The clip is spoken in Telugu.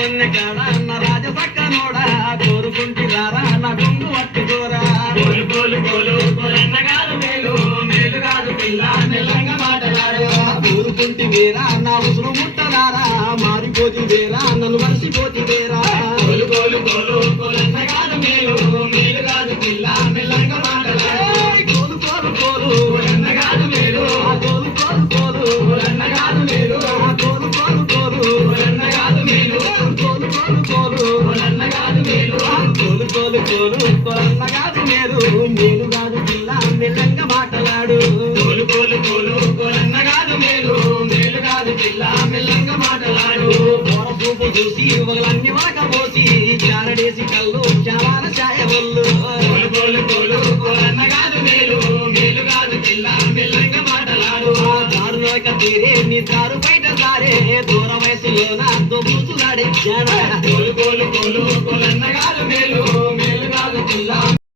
వన్నె కాడ అన్న రాజ సక్కనోడా కోరుకుంటున్నారా నా కొంగు పట్టుకోరా కోలు కోలు కోలు కోలన్నగారు మేలు మేలు కాదు పిల్ల మెల్లంగా మాటలాడు కోరుకుంటి వేరా నా ఉసురు ముట్టలారా మారిపోతి వేరా నన్ను మర్చిపోతి వేరా కోలు కోలు కోలు కోలన్నగారు మేలు మేలు కాదు పిల్ల మెల్లంగా మాటలాడు కోలు కోలు కోలు కోలన్నగారు మేలు కోలు కోలు కోలు కోలన్నగారు మేలు కోలు కోలు కోలు కోలన్నగారు మేలు కోలు కోలు కోలు కోలన్నగారు మేలు కోలు కోలు కోలు కొలన్నగాదు మేలు మేలు కాదు పిల్ల మెల్లంగా మాటలాడు కోలు కోలు కోలు కోలన్నగారు మేలు మేలు కాదు పిల్ల మెల్లంగా మాటలాడు చూపు చూసి ఒకలన్నీ వాకపోసి చారడేసి కళ్ళు చాలా ఛాయవల్లు కోలు కోలు కోలు కోలన్నగారు మేలు మేలు కాదు పిల్ల మెల్లంగా మాటలాడు దారులోక తీరే నీ దారు బయట సారే దూర వయసులో నాతో కూతులాడే కోలు కోలు